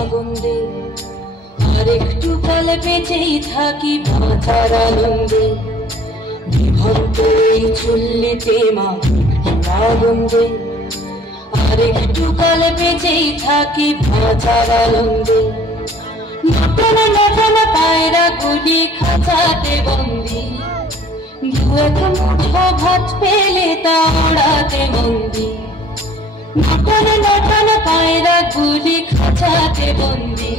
আগুন দে আর একটু কাল বেঁচেই থাকি বাঁচার আনন্দে বিভক্ত এই চুল্লিতে মা আগুন দে আর একটু কাল বেঁচেই থাকি বাঁচার আনন্দে নটানা নটানা পায়রা গুলি খাঁচাতে বন্দি দু এক মুঠো ভাত পেলে তা ওড়াতে বন্দি নটানা নটানা পায়রা গুলি খাঁচাতে বন্দি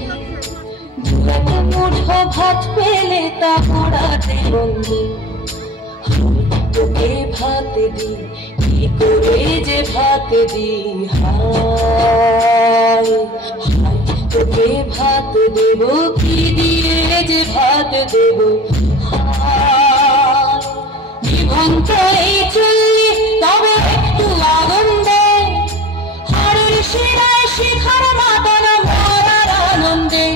দু এক মুঠো ভাত পেলে তা ওড়াতে বন্দি তোকে ভাত দি কি করে যে ভাত দি হায় হায় তোকে ভাত দেব কি দিয়ে যে ভাত দেব হায় জীবন্ত এই চুল্লি তবে একটু আগুন দে হাড়ের শিরায় শিখার মাতানো মরার আনন্দে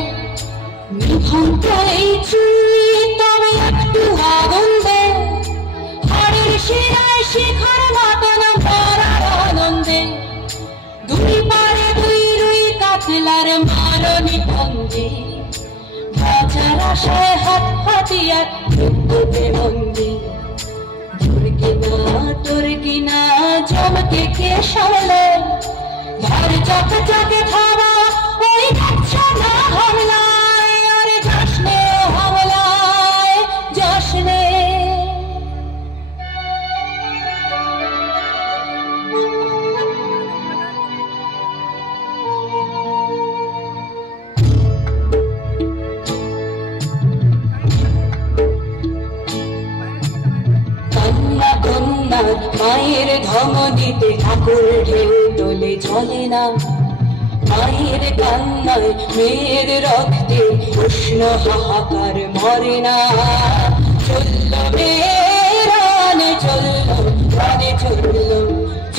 জীবন্ত এই চুল্লি তবে একটু আগুন দে হাড়ের শিরায় শিখার মাতানো মরার আনন্দে দুই পারে দুই রুই কাতলার মারণী বন্দি বাঁচার আশায় হাত হাতিয়া মৃত্যুতে বন্দি তোর কিনা জমকে কে সামলে ঘর চকে চকে থাবা ওই বাচ্চা না হামলায় আরে যাসনে হামলায় যাসনে মায়ের ধমনীতে ঠাকুর ঢেউ তোলে চলে না মায়ের কান্নায় মেয়ের রক্তে উষ্ণ হাহাকার মরে না চলল মেরানে চলল রানে চলল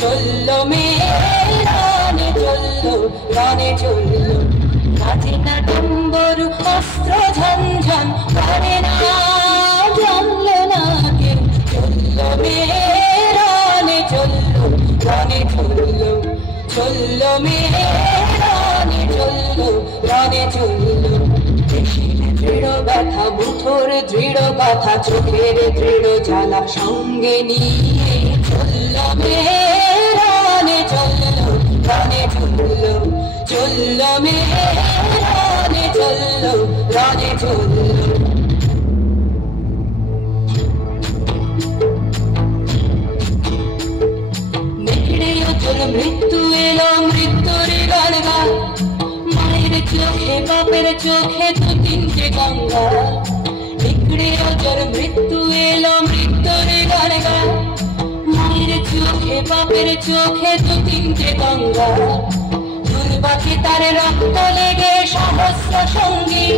চলল মেরানে চলল রানে চলল কাজে না ডম্বর অস্ত্র ঝনঝন করে না জানল না কেউ চলল মেরানে চলল রানে চলল চলল মেরানে চলল রানে চলল দেশের দৃঢ় ব্যথা মুঠোর দৃঢ় কথা চোখের দৃঢ় জ্বালা সঙ্গে নিয়ে চলল মেরানে চলল রানে চলল চলল মেরানে চলল রানে চলল মৃত্যু এলো মৃত্যুর গান গান মায়ের চোখে বাপের চোখে দু তিনটে গঙ্গা নিকড়ে অজর মৃত্যু এলো মৃত্যুর গান গান মায়ের চোখে বাপের চোখে দু তিনটে গঙ্গা দুর্বাকে তার রক্ত লেগে সহস্র সঙ্গী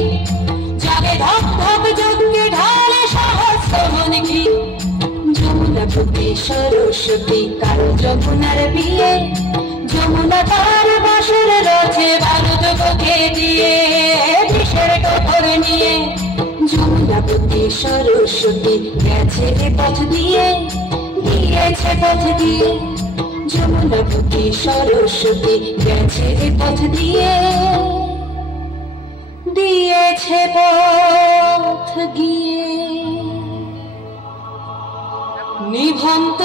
যাবে ধপ ধপ যজ্ঞে ঢালে সহস্র মনকি যমুনাপতি সরস্বতী কাল যমুনার বিয়ে যমুনা তার বাসর রথে ভারত বকে দিয়ে বিষের কঠোর নিয়ে যমুনাপতি সরস্বতী গেছে পথ দিয়ে গিয়েছে পথ দিয়ে যমুনাপতি সরস্বতী গেছে পথ দিয়ে দিয়েছে পথ গিয়ে নিভন্ত